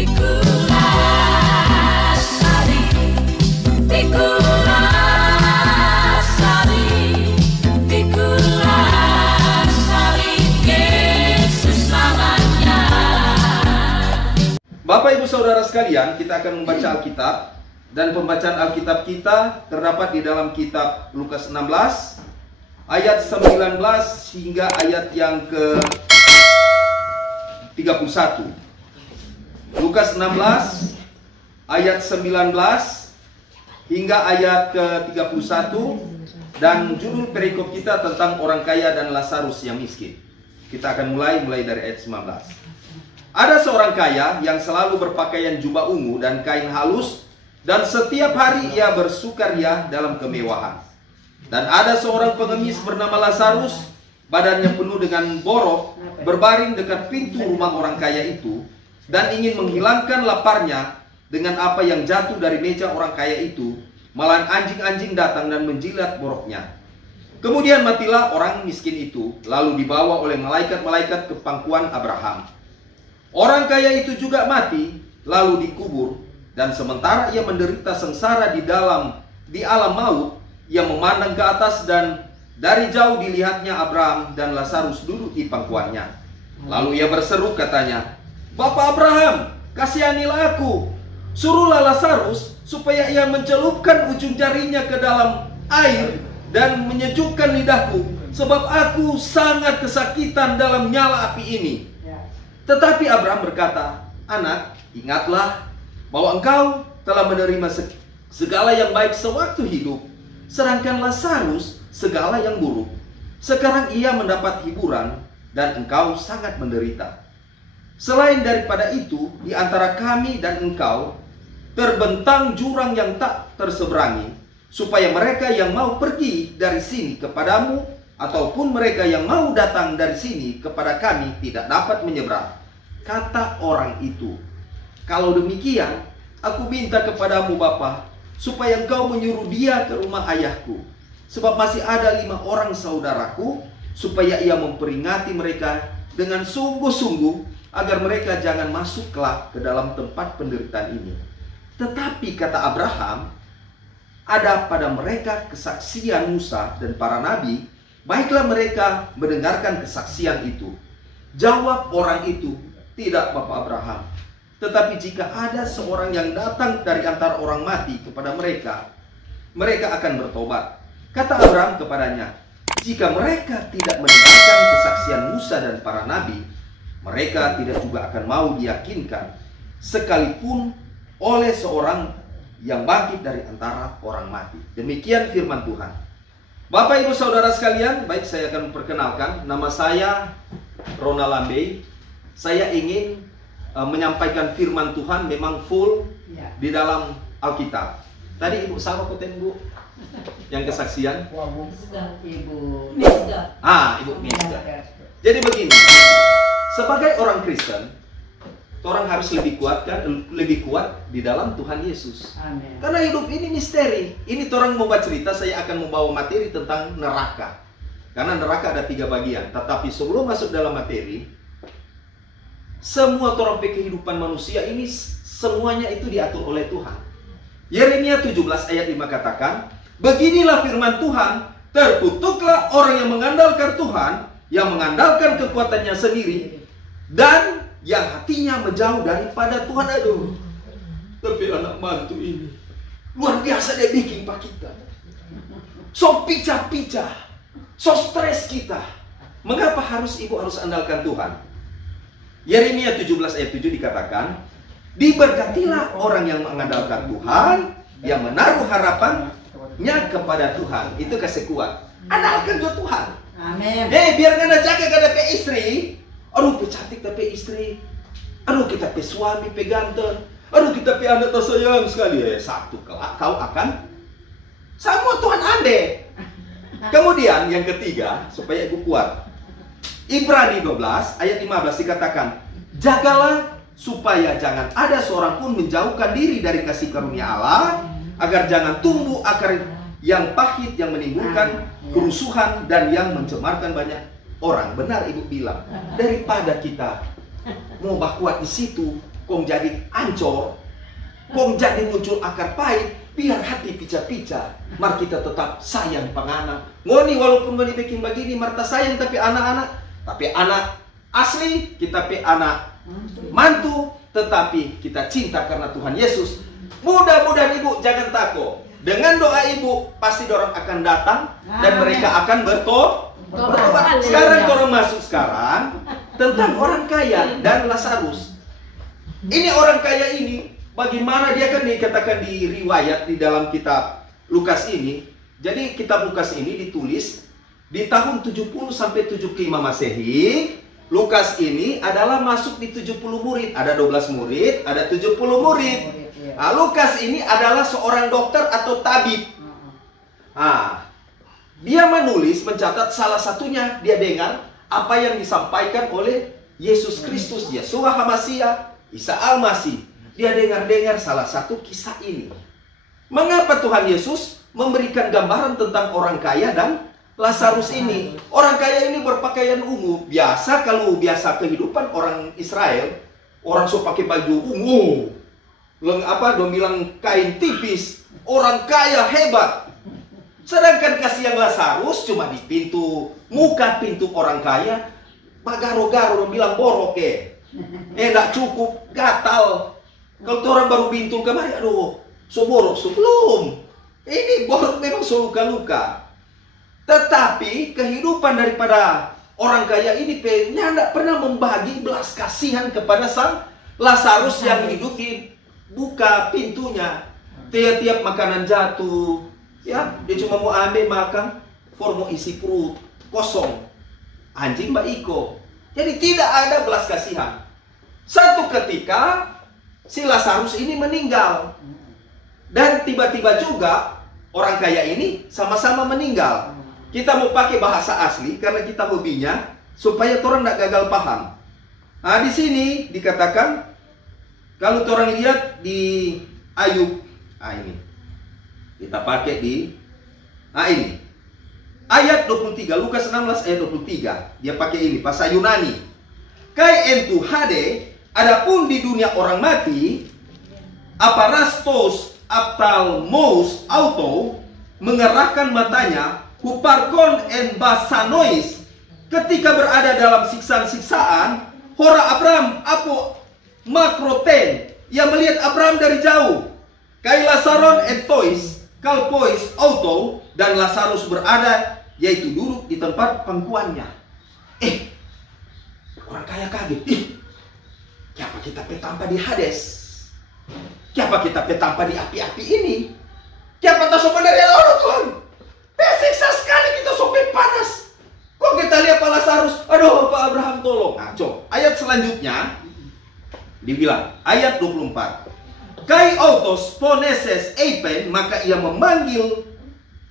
Bapak Ibu Saudara sekalian, kita akan membaca Alkitab. Dan pembacaan Alkitab kita terdapat di dalam kitab Lukas 16 ayat 19 hingga ayat yang ke 31. Lukas 16 ayat 19 hingga ayat ke 31. Dan judul perikop kita tentang orang kaya dan Lazarus yang miskin. Kita akan mulai dari ayat 19. Ada seorang kaya yang selalu berpakaian jubah ungu dan kain halus, dan setiap hari ia bersukaria dalam kemewahan. Dan ada seorang pengemis bernama Lazarus, badannya penuh dengan borok, berbaring dekat pintu rumah orang kaya itu, dan ingin menghilangkan laparnya dengan apa yang jatuh dari meja orang kaya itu, malahan anjing-anjing datang dan menjilat boroknya. Kemudian matilah orang miskin itu, lalu dibawa oleh malaikat-malaikat ke pangkuan Abraham. Orang kaya itu juga mati, lalu dikubur, dan sementara ia menderita sengsara di alam maut, ia memandang ke atas dan dari jauh dilihatnya Abraham dan Lazarus duduk di pangkuannya. Lalu ia berseru katanya, "Bapak Abraham, kasihanilah aku, suruhlah Lazarus supaya ia mencelupkan ujung jarinya ke dalam air dan menyejukkan lidahku, sebab aku sangat kesakitan dalam nyala api ini." Tetapi Abraham berkata, "Anak, ingatlah bahwa engkau telah menerima segala yang baik sewaktu hidup, sedangkan Lazarus segala yang buruk. Sekarang ia mendapat hiburan dan engkau sangat menderita. Selain daripada itu, di antara kami dan engkau terbentang jurang yang tak terseberangi, supaya mereka yang mau pergi dari sini kepadamu ataupun mereka yang mau datang dari sini kepada kami tidak dapat menyeberang." Kata orang itu, "Kalau demikian, aku minta kepadamu Bapa, supaya engkau menyuruh dia ke rumah ayahku, sebab masih ada 5 orang saudaraku, supaya ia memperingati mereka dengan sungguh-sungguh, agar mereka jangan masuk kelak ke dalam tempat penderitaan ini." Tetapi kata Abraham, "Ada pada mereka kesaksian Musa dan para nabi, baiklah mereka mendengarkan kesaksian itu." Jawab orang itu, "Tidak, Bapak Abraham. Tetapi jika ada seorang yang datang dari antara orang mati kepada mereka, mereka akan bertobat." Kata Abraham kepadanya, "Jika mereka tidak mendengarkan kesaksian Musa dan para nabi, mereka tidak juga akan mau diyakinkan, sekalipun oleh seorang yang bangkit dari antara orang mati." Demikian firman Tuhan. Bapak Ibu Saudara sekalian, baik, saya akan memperkenalkan. Nama saya Ronald Lambe. Saya ingin menyampaikan firman Tuhan memang full di dalam Alkitab. Tadi Ibu sama kuten Bu yang kesaksian? Ibu Misda. Ibu Misda. Jadi begini, sebagai orang Kristen, orang harus lebih kuat di dalam Tuhan Yesus. Amin. Karena hidup ini misteri. Ini orang membuat cerita, saya akan membawa materi tentang neraka. Karena neraka ada 3 bagian. Tetapi sebelum masuk dalam materi, semua orang kehidupan manusia ini semuanya itu diatur oleh Tuhan. Yeremia 17 ayat 5 katakan, "Beginilah firman Tuhan, terkutuklah orang yang mengandalkan Tuhan, yang mengandalkan kekuatannya sendiri, dan yang hatinya menjauh daripada Tuhan." Aduh, tapi anak mantu ini luar biasa, dia bikin pak kita so picah-picah, so stres kita. Mengapa ibu harus andalkan Tuhan? Yeremia 17 ayat 7 dikatakan, "Diberkatilah orang yang mengandalkan Tuhan, yang menaruh harapannya kepada Tuhan." Itu kasih kuat. Andalkan juga Tuhan. Amin. Biar ngana jaga kada pe istri. Aduh, pe cantik tapi istri. Aduh, kita pe suami pe ganteng. Aduh, kita pe anak tersayang sekali. Satu kelak kau akan sama Tuhan ande. Kemudian yang ketiga, supaya ibu kuat, Ibrani 12 ayat 15 dikatakan, "Jagalah supaya jangan ada seorang pun menjauhkan diri dari kasih karunia Allah, agar jangan tumbuh akar yang pahit yang menimbulkan kerusuhan dan yang mencemarkan banyak orang." Benar ibu bilang, daripada kita mau kuat di situ, kong jadi ancor, kong jadi muncul akar pahit, biar hati pica-pica. Mari kita tetap sayang pangana. Ngoni walaupun ngoni bikin begini, marta sayang tapi anak-anak. Tapi anak asli, kita pe anak mantu, tetapi kita cinta karena Tuhan Yesus. Mudah-mudahan ibu jangan takut. Dengan doa ibu, pasti orang akan datang dan mereka akan bertobat. Sekarang orang masuk sekarang tentang orang kaya dan Lazarus. Ini orang kaya ini, bagaimana dia kan dikatakan di riwayat di dalam kitab Lukas ini. Jadi kitab Lukas ini ditulis di tahun 70 sampai 75 Masehi. Lukas ini adalah masuk di 70 murid. Ada 12 murid, ada 70 murid. Nah, Lukas ini adalah seorang dokter atau tabib. Dia menulis, mencatat salah satunya dia dengar apa yang disampaikan oleh Yesus Kristus, Yeshua HaMashiach, Isa Al-Masih. Dia dengar-dengar salah satu kisah ini. Mengapa Tuhan Yesus memberikan gambaran tentang orang kaya dan Lazarus ini? Orang kaya ini berpakaian ungu. Biasa kalau biasa kehidupan orang Israel, orang so pakai baju ungu. Dong bilang kain tipis. Orang kaya hebat. Sedangkan kasih yang Lazarus cuma di pintu muka pintu orang kaya, bagaro-garo bilang borok enggak cukup, gatal. Kalau orang baru bintul kemarin, aduh, so borok, so belum. Ini borok memang so luka-luka. Tetapi kehidupan daripada orang kaya ini tidak pernah membagi belas kasihan kepada sang Lazarus yang hidup di buka pintunya. Tiap-tiap makanan jatuh, ya, dia cuma mau ambil makan, mau isi perut kosong, anjing Mbak Iko. Jadi tidak ada belas kasihan. Satu ketika si Lazarus ini meninggal, dan tiba-tiba juga orang kaya ini sama-sama meninggal. Kita mau pakai bahasa asli karena kita hobinya supaya orang tidak gagal paham. Nah, di sini dikatakan kalau orang lihat di Ayub. Ini kita pakai di ini ayat 23, Lukas 16 ayat 23. Dia pakai ini bahasa Yunani. Kai entu hade, adapun di dunia orang mati, aparastos aptalmos auto, mengerahkan matanya, huparkon en basanois, ketika berada dalam siksaan-siksaan, hora Abraham apo makroten, ia melihat Abraham dari jauh. Kai Lasaron etois, kalpois auto, dan Lazarus berada, yaitu duduk di tempat pangkuannya. Orang kaya kaget. Kenapa kita petampa di Hades? Kenapa kita petampa di api-api ini? Kenapa kita sopan dari Allah Tuhan? Siksa sekali kita sopan panas. Kok kita lihat Pak Lazarus? Aduh Pak Abraham tolong. Nah, coba ayat selanjutnya dibilang ayat 24. Kai autos poneses eipen, maka ia memanggil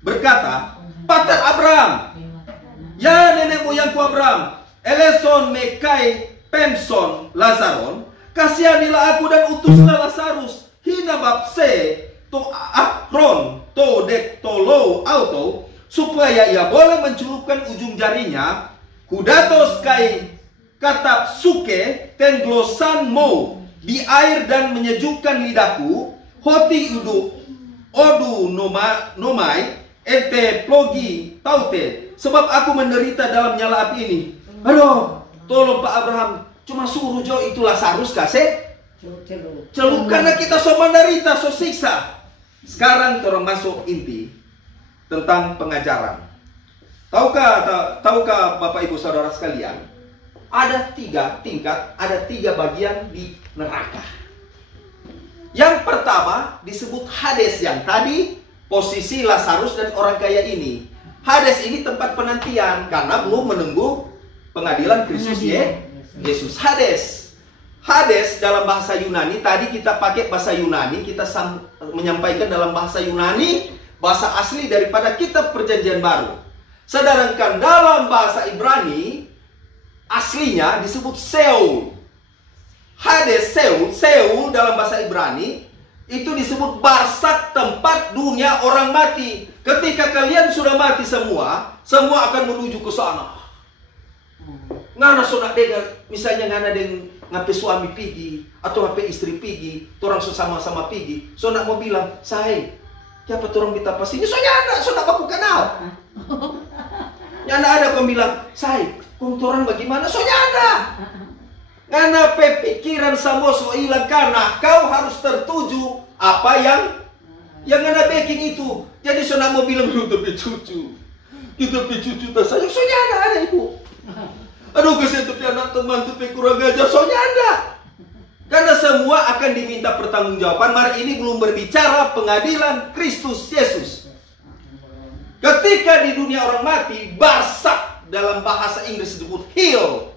berkata, Pater Abraham, ya nenek moyangku Abraham, eleson mekai penson Lazaron, kasihanilah aku dan utuslah Lazarus hina bapse to akron to dek tolo auto, supaya ia boleh mencelupkan ujung jarinya hudatos kai katap suke ten glosan mo di air dan menyejukkan lidahku, hoti udu odu nomai ente plogi taute, sebab aku menderita dalam nyala api ini. Aduh, tolong Pak Abraham, cuma suruh jo itu Lazarus kasih celup karena kita so menderita, so siksa. Sekarang orang masuk inti tentang pengajaran. Tahukah Bapak Ibu Saudara sekalian, ada 3 tingkat, ada 3 bagian di neraka. Yang pertama disebut Hades, yang tadi posisi Lazarus dan orang kaya ini. Hades ini tempat penantian karena belum menunggu pengadilan Kristus Yesus. Hades dalam bahasa Yunani, tadi kita pakai bahasa Yunani, kita menyampaikan dalam bahasa Yunani, bahasa asli daripada kitab Perjanjian Baru. Sedangkan dalam bahasa Ibrani aslinya disebut Seol. Hades, Seol dalam bahasa Ibrani itu disebut barsak, tempat dunia orang mati. Ketika kalian sudah mati semua akan menuju ke sana. Ngana sudah dengar, misalnya ngana dengan ngapi suami pergi, atau HP istri pergi, orang sama-sama pergi, so nak mau bilang, saya, siapa orang minta pasti ini, so nak baku kenal. Nyana ada kau bilang, saya, orang bagaimana, so ada. Ngana pikiran sama so hilang karena kau harus tertuju apa yang ngana baking itu. Jadi so nak mau bilang, lu tapi cucu, tak sayang, so ada ibu. Aduh kesian tapi anak teman tapi kurang ajar, soalnya ada. Karena semua akan diminta pertanggungjawaban. Mari ini belum berbicara pengadilan Kristus Yesus. Ketika di dunia orang mati, barsak dalam bahasa Inggris disebut heal.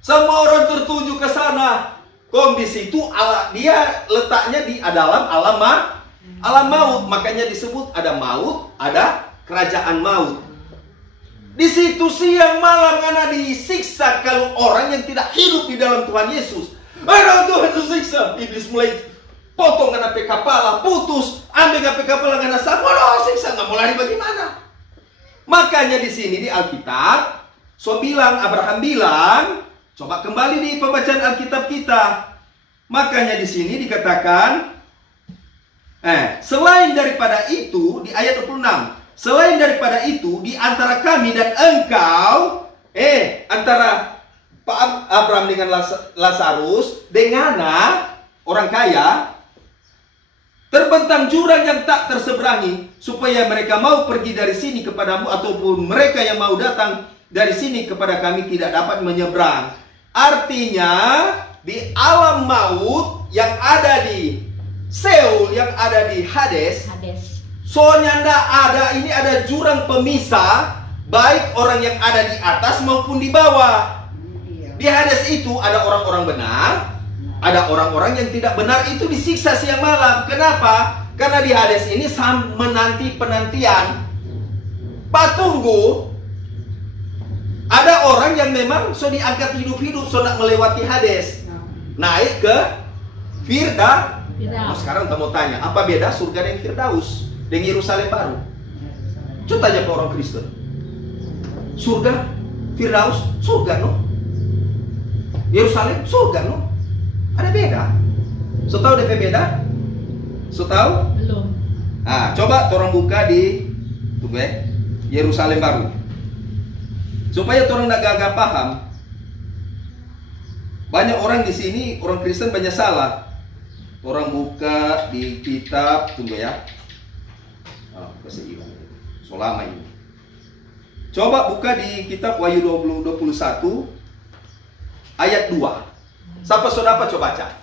Semua orang tertuju ke sana. Kondisi itu dia letaknya di dalam alam maut. Makanya disebut ada maut, ada kerajaan maut. Di situ siang malam karena disiksa kalau orang yang tidak hidup di dalam Tuhan Yesus. Ada Tuhan Yesus siksa. Iblis mulai potong kena kepala, putus, ambil kepala kena sapu, siksa, nggak mau lari bagaimana? Makanya di sini di Alkitab, Abraham bilang, coba kembali di pembacaan Alkitab kita. Makanya di sini dikatakan, selain daripada itu di ayat 26. Selain daripada itu, di antara kami dan engkau, antara Pak Abraham dengan Lazarus, dengan orang kaya, terbentang jurang yang tak terseberangi, supaya mereka mau pergi dari sini kepadamu, ataupun mereka yang mau datang dari sini kepada kami tidak dapat menyeberang. Artinya, di alam maut yang ada di Seoul, yang ada di Hades. Soalnya ini ada jurang pemisah, baik orang yang ada di atas maupun di bawah. Di Hades itu ada orang-orang benar, ada orang-orang yang tidak benar, itu disiksa siang malam. Kenapa? Karena di Hades ini menanti penantian. Pak tunggu, ada orang yang memang so diangkat hidup-hidup, so nak melewati Hades, naik ke Firdaus. Sekarang kita mau tanya, apa beda surga dengan Firdaus? Dengan Yerusalem baru. Coba tanya ke orang Kristen. Surga, Firdaus, surga no. Yerusalem, surga no. Ada beda. So tahu DP beda? So tahu? Belum. Coba orang buka di Yerusalem baru. Supaya orang tidak gagap paham. Banyak orang di sini, orang Kristen banyak salah. Orang buka di kitab, selama ini. Coba buka di kitab Wahyu 21 ayat 2. Siapa saudara coba baca.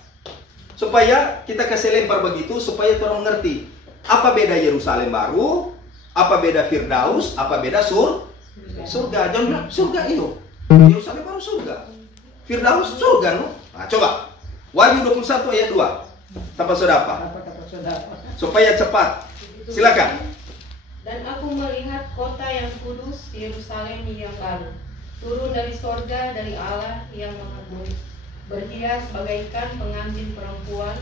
Supaya kita kasih lempar begitu supaya orang mengerti apa beda Yerusalem baru, apa beda Firdaus, apa beda surga. Jangan bilang surga itu. Yerusalem baru surga. Firdaus surga no. Coba. Wahyu 21 ayat 2. Siapa saudara? Supaya cepat. Silakan. Dan aku melihat kota yang kudus, Yerusalem yang baru, turun dari sorga dari Allah yang Maha Tinggi, berhias bagaikan pengantin perempuan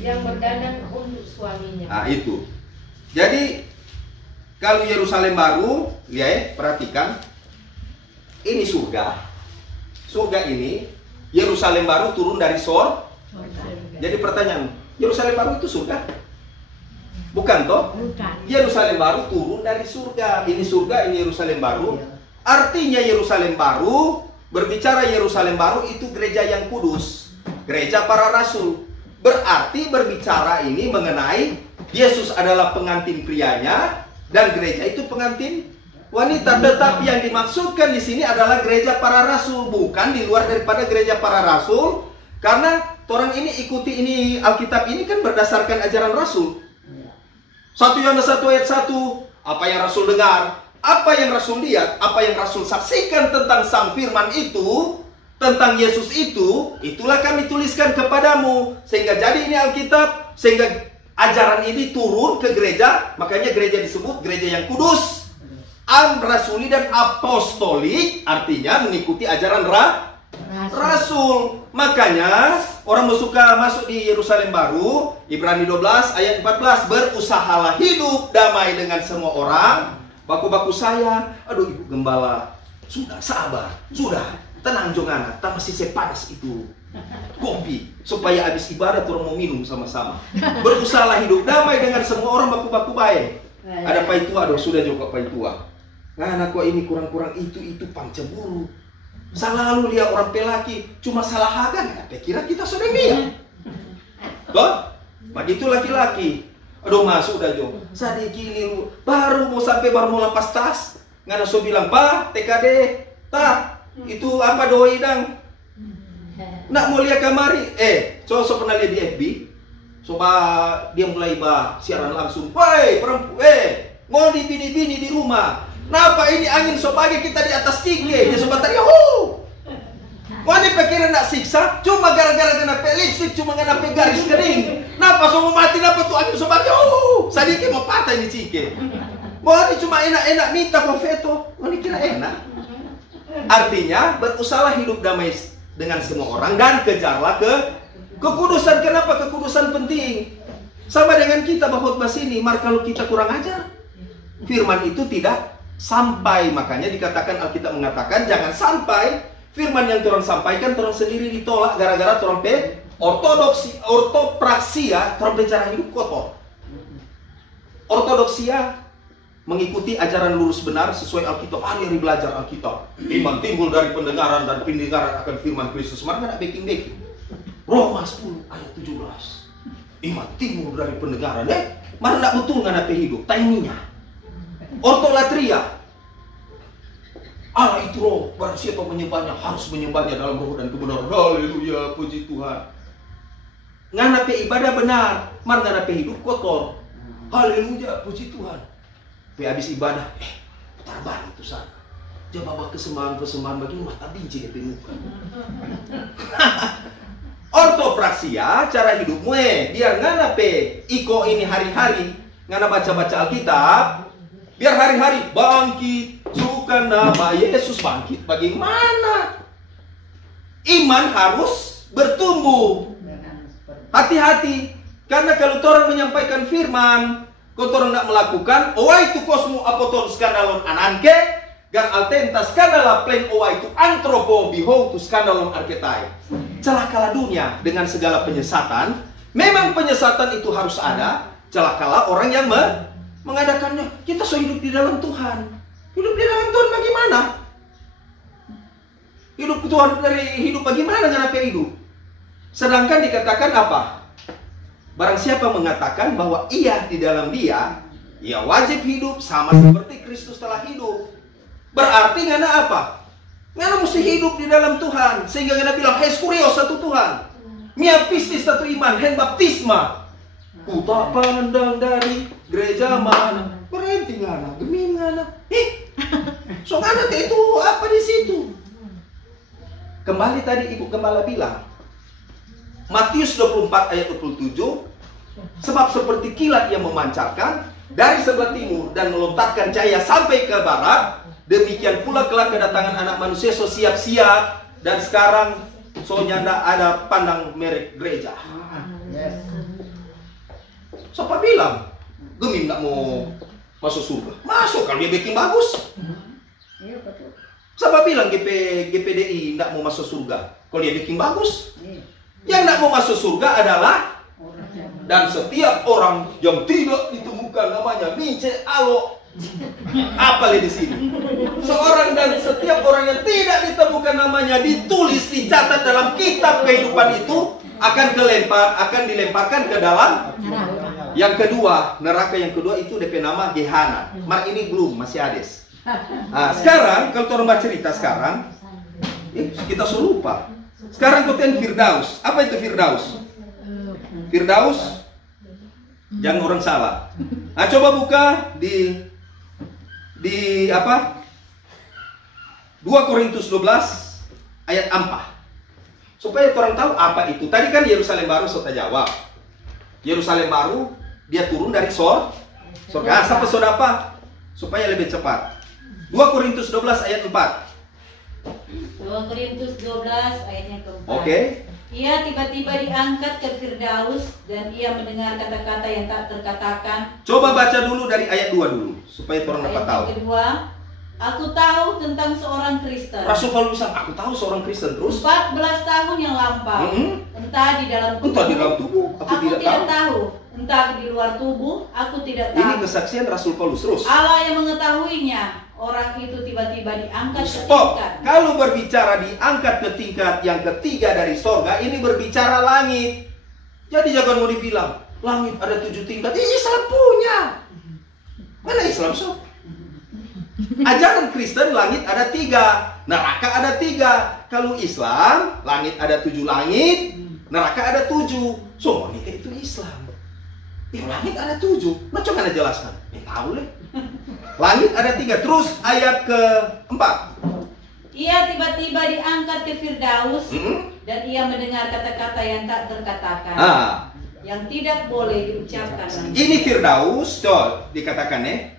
yang berdandan untuk suaminya. Itu. Jadi kalau Yerusalem baru, lihat, perhatikan, ini surga. Surga ini Yerusalem baru turun dari sorga. Jadi pertanyaan, Yerusalem baru itu surga? Bukan toh? Bukan. Yerusalem baru turun dari surga. Ini surga, ini Yerusalem baru. Artinya Yerusalem baru, berbicara Yerusalem baru itu gereja yang kudus, gereja para rasul. Berarti berbicara ini mengenai Yesus adalah pengantin prianya dan gereja itu pengantin wanita. Tetapi yang dimaksudkan di sini adalah gereja para rasul, bukan di luar daripada gereja para rasul. Karena orang ini ikuti ini Alkitab ini kan berdasarkan ajaran rasul. 1 Yohanes 1 ayat 1, apa yang Rasul dengar, apa yang Rasul lihat, apa yang Rasul saksikan tentang Sang Firman itu, tentang Yesus itu, itulah kami tuliskan kepadamu. Sehingga jadi ini Alkitab, sehingga ajaran ini turun ke gereja, makanya gereja disebut gereja yang kudus. Rasuli dan apostolik, artinya mengikuti ajaran Rasul. Makanya orang suka masuk di Yerusalem baru, Ibrani 12 ayat 14, berusahalah hidup damai dengan semua orang. Baku-baku saya, aduh ibu gembala, sudah sabar, sudah tenang jongana, tak masih sepadas itu. kopi supaya habis ibadah orang mau minum sama-sama. Berusaha hidup damai dengan semua orang, baku-baku baik. Ada paitua dong, sudah juga paitua. Nah, aku ini kurang-kurang itu panceburu. Selalu lihat orang pelaki cuma salah harga, kenapa kira kita sudah dia? Toh? Begitu laki-laki. Aduh masuk dah Jo. Sadiki baru mau lepas tas. Ngana so bilang, "Pak, TKD, tak, itu apa doi dang?" Nak mau lihat kamari. So pernah lihat di FB. Coba dia mulai siaran langsung. "Woi, perempuan, mau di bini-bini di rumah. Kenapa ini angin so pagi kita di atas tinggi?" Dia sobat tadi, "Wah, ini pikiran nak siksa, cuma gara-gara kena lipstick, cuma kena garis kering. Kenapa so mau mati, kenapa tuh angin so pagi? Sadiki mau patah ini cike. Wah, ini cuma enak-enak minta konfeto. Wah, ini kira enak." Artinya, berusaha hidup damai dengan semua orang dan kejarlah kekudusan. Kenapa kekudusan penting? Sama dengan kita bahkhotbah sini, kalau kita kurang ajar, firman itu tidak sampai. Makanya dikatakan, Alkitab mengatakan jangan sampai firman yang Tuhan sampaikan Tuhan sendiri ditolak gara-gara Tuhan ortopraksia, Tuhan cara hidup kotor. Ortodoksia mengikuti ajaran lurus benar sesuai Alkitab. Hari-hari belajar Alkitab. Iman timbul dari pendengaran dan pendengaran akan firman Kristus. Maka nak baking-baking. Roma 10 ayat 17. Iman timbul dari pendengaran. Mana nak betul nggak hidup? Timingnya. Ortolatria. Allah itu roh. Barang siapa menyembahnya harus menyembahnya dalam roh dan kebenaran. Haleluya, puji Tuhan. Nganape ibadah benar, mar nganape hidup kotor. Haleluya, puji Tuhan. Tapi habis ibadah, putar balik itu sana. Dia bawa kesembahan bagi mata binci di muka. Ortopraksia, cara hidupmu biar nganape iko ini hari-hari ngana baca-baca Alkitab, biar hari-hari bangkit, suka nama Yesus bangkit. Bagaimana? Iman harus bertumbuh. Hati-hati, karena kalau orang menyampaikan firman, kau orang nak melakukan, itu kosmo apoton skandalon ananke, gar altenta skandala plain itu antropo biho tu skandalon arketai. Celakalah dunia dengan segala penyesatan. Memang penyesatan itu harus ada. Celakalah orang yang mengadakannya. Kita so hidup di dalam Tuhan. Hidup di dalam Tuhan bagaimana? Hidup Tuhan dari hidup bagaimana dengan apa hidup? Sedangkan dikatakan apa? Barang siapa mengatakan bahwa ia di dalam dia, ia wajib hidup sama seperti Kristus telah hidup. Berarti ngana apa? Ngana mesti hidup di dalam Tuhan. Sehingga ngana bilang, "Hes kurios satu Tuhan. Mia pistis satu iman, hen baptisma. Ku tak pandang dari gereja mana." Berhenti ngana, gemin ngana. So ngana itu apa di situ? Kembali tadi Ibu Gembala bilang, Matius 24 ayat 27, sebab seperti kilat yang memancarkan dari sebelah timur dan melontarkan cahaya sampai ke barat, demikian pula kelak kedatangan Anak Manusia. So siap-siap. Dan sekarang so nyanda ada pandang merek gereja. Siapa bilang Gemin nggak mau masuk surga? Masuk kalau dia bikin bagus. Siapa bilang GPDI nggak mau masuk surga? Kalau dia bikin bagus. Yang tidak mau masuk surga adalah dan setiap orang yang tidak ditemukan namanya mince alo apa di sini. Seorang dan setiap orang yang tidak ditemukan namanya ditulis dicatat dalam kitab kehidupan itu akan dilemparkan ke dalam yang kedua, neraka yang kedua itu DP nama Gehenna. Mar ini belum masih Hades. Nah, sekarang kalau orang baca cerita sekarang kita suruh lupa. Sekarang konten Firdaus. Apa itu Firdaus? Firdaus, jangan orang salah. Nah, coba buka di apa? 2 Korintus 12 ayat 4. Supaya orang tahu apa itu. Tadi kan Yerusalem baru sudah jawab. Yerusalem baru dia turun dari surga. Sampai sudah apa? Supaya lebih cepat. 2 Korintus 12 ayat 4. 2 Korintus 12 ayatnya keempat. Oke. Ia tiba-tiba diangkat ke Firdaus dan ia mendengar kata-kata yang tak terkatakan. Coba baca dulu dari ayat 2 dulu supaya orang dapat tahu. Ayat kedua, Aku tahu tentang seorang Kristen. Rasul Paulus bilang, aku tahu seorang Kristen terus. 14 tahun yang lampau. Entah di dalam tubuh. Entah di dalam tubuh, aku tidak tahu. Entah di luar tubuh, aku tidak tahu. Ini kesaksian Rasul Paulus terus. Allah yang mengetahuinya. Orang itu tiba-tiba diangkat ke Stop. tingkat. Kalau berbicara diangkat ke tingkat yang ketiga dari sorga, ini berbicara langit. Jadi jangan mau dibilang langit ada 7 tingkat. Islam punya. Mana Islam so? Ajaran Kristen langit ada 3, neraka ada 3. Kalau Islam langit ada 7 langit, neraka ada 7. So itu Islam. Langit ada 7. Nah coba anda jelaskan. Tahu deh. Langit ada 3. Terus ayat ke-4. Ia tiba-tiba diangkat ke Firdaus dan ia mendengar kata-kata yang tak terkatakan, yang tidak boleh diucapkan. Ini Firdaus, coba dikatakan ya.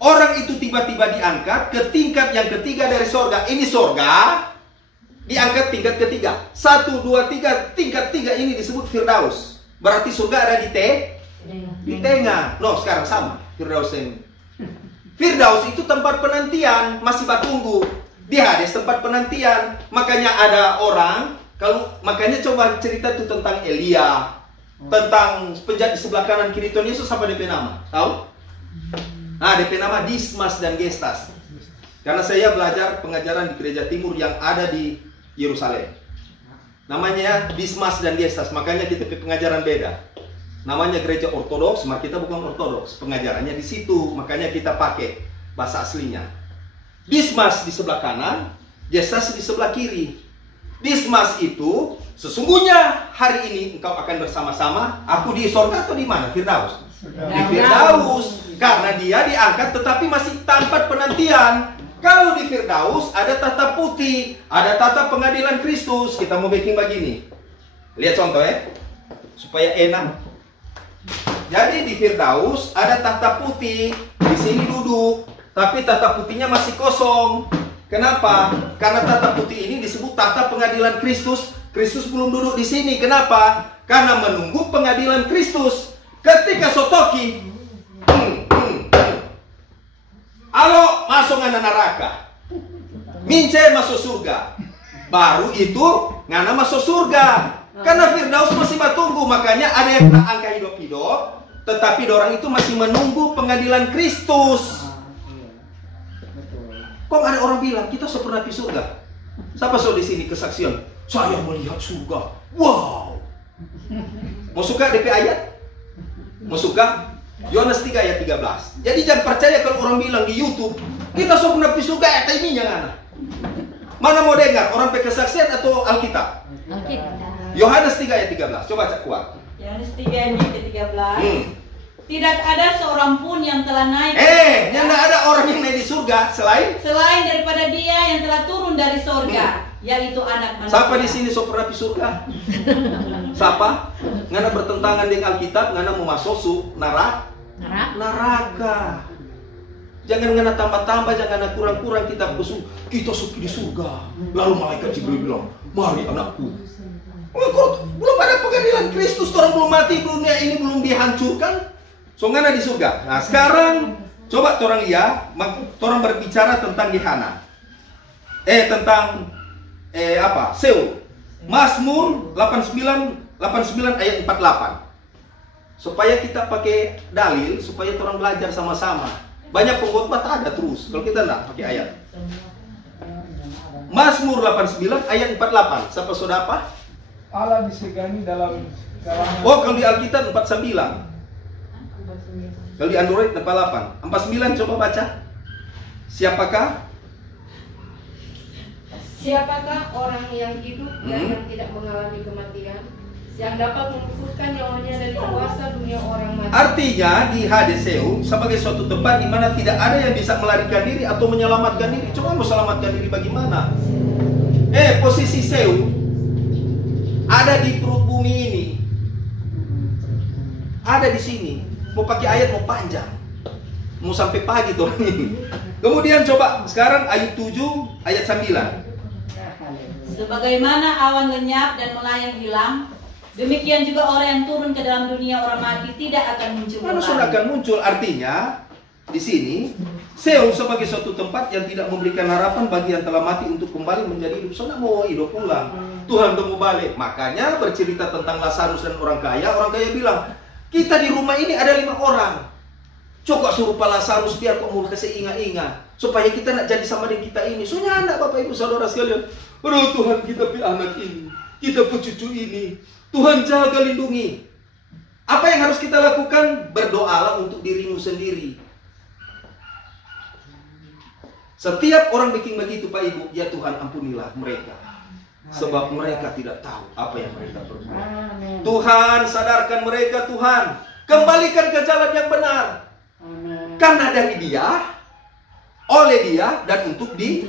Orang itu tiba-tiba diangkat ke tingkat yang ketiga dari sorga. Ini sorga diangkat tingkat ketiga. 1, 2, 3. Tingkat 3 ini disebut Firdaus. Berarti surga ada di tengah. No, sekarang sama Firdaus ini. Firdaus itu tempat penantian, masih batunggu. Di Hades tempat penantian. Makanya ada orang, makanya coba cerita itu tentang Elia, tentang penjahat di sebelah kanan kiri Tuhan Yesus, apa DP nama? Tahu? Nah, DP nama Dismas dan Gestas. Karena saya belajar pengajaran di gereja timur yang ada di Yerusalem. Namanya Dismas dan Gestas, makanya kita ke pengajaran beda. Namanya gereja ortodoks, maka kita bukan ortodoks. Pengajarannya di situ, makanya kita pakai bahasa aslinya. Dismas di sebelah kanan, Gestas di sebelah kiri. Dismas itu sesungguhnya hari ini engkau akan bersama-sama. Aku di sorga atau di mana? Firdaus. Di Firdaus. Karena dia diangkat tetapi masih tempat penantian. Kalau di Firdaus ada tahta putih, ada tahta pengadilan Kristus. Kita mau bikin begini. Lihat contoh ya, supaya enak. Jadi di Firdaus ada tahta putih, di sini duduk, tapi tahta putihnya masih kosong. Kenapa? Karena tahta putih ini disebut tahta pengadilan Kristus. Kristus belum duduk di sini. Kenapa? Karena menunggu pengadilan Kristus. Ketika sotoki, alo masuk ngana neraka, mince masuk surga, baru itu ngana masuk surga. Karena Firdaus masih batunggu, makanya ada yang tak angka hidup-hidup, tetapi orang itu masih menunggu pengadilan Kristus. Kok ada orang bilang kita pernah di surga? Siapa so di sini kesaksian? Saya melihat surga. Wow. Mau suka DP ayat? Mau suka? Yohanes 3 ayat 13. Jadi jangan percaya kalau orang bilang di YouTube kita pernah di surga ya ininya ngana. Mana mau dengar orang pakai kesaksian atau Alkitab? Alkitab. Yohanes 3 ayat 13. Coba cak kuat. Yohanes 3 ayat 13. Tidak ada seorang pun yang telah naik. Yang tidak ada orang yang naik di surga selain daripada Dia yang telah turun dari surga, yaitu Anak Manusia. Siapa di sini so pernah di surga? Siapa? Ngana bertentangan dengan Alkitab, ngana mau masuk neraka. Jangan ngana tambah-tambah, jangan ngana kurang-kurang kita suki di surga. Lalu malaikat Jibril bilang, mari anakku. Belum ada pengadilan Kristus, orang belum mati, ini belum dihancurkan. So ngana di surga. Nah sekarang coba orang lihat, orang berbicara tentang Gehana. Seul. Mazmur 89 ayat 48. Supaya kita pakai dalil, supaya orang belajar sama-sama. Banyak pengkhotbah tak ada terus. Kalau kita enggak pakai ayat. Mazmur 89 ayat 48. Siapa sudah apa? Allah disegani dalam kalangan. Oh, kalau di Alkitab 49. Kalau di Android 48. 49 coba baca. Siapakah orang yang hidup dan yang tidak mengalami kematian, yang dapat meluputkan nyawanya dari kuasa dunia orang mati? Artinya di Hadeseu sebagai suatu tempat di mana tidak ada yang bisa melarikan diri atau menyelamatkan diri. Coba mau selamatkan diri bagaimana? Posisi Seu ada di perut bumi ini. Ada di sini. Mau pakai ayat mau panjang. Mau sampai pagi tuh ini. Kemudian coba sekarang ayat 7 ayat 9. Sebagaimana awan lenyap dan melayang hilang, demikian juga orang yang turun ke dalam dunia orang mati tidak akan muncul Mana sudah akan muncul? Artinya di sini, Seol sebagai suatu tempat yang tidak memberikan harapan bagi yang telah mati untuk kembali menjadi hidup. Soalnya mau hidup pulang, Tuhan mau balik. Makanya bercerita tentang Lazarus dan orang kaya bilang, kita di rumah ini ada 5 orang. Coba suruh Pak Lazarus biar kok mau kasih ingat-ingat, supaya kita nak jadi sama dengan kita ini. Soalnya anak Bapak Ibu Saudara sekalian, aduh Tuhan, kita pi anak ini, kita pi cucu ini, Tuhan jaga lindungi. Apa yang harus kita lakukan? Berdoalah untuk dirimu sendiri. Setiap orang bikin begitu Pak Ibu, ya Tuhan ampunilah mereka. Sebab mereka tidak tahu apa yang mereka perbuat. Tuhan sadarkan mereka, Tuhan. Kembalikan ke jalan yang benar. Karena dari Dia, oleh Dia, dan untuk Dia.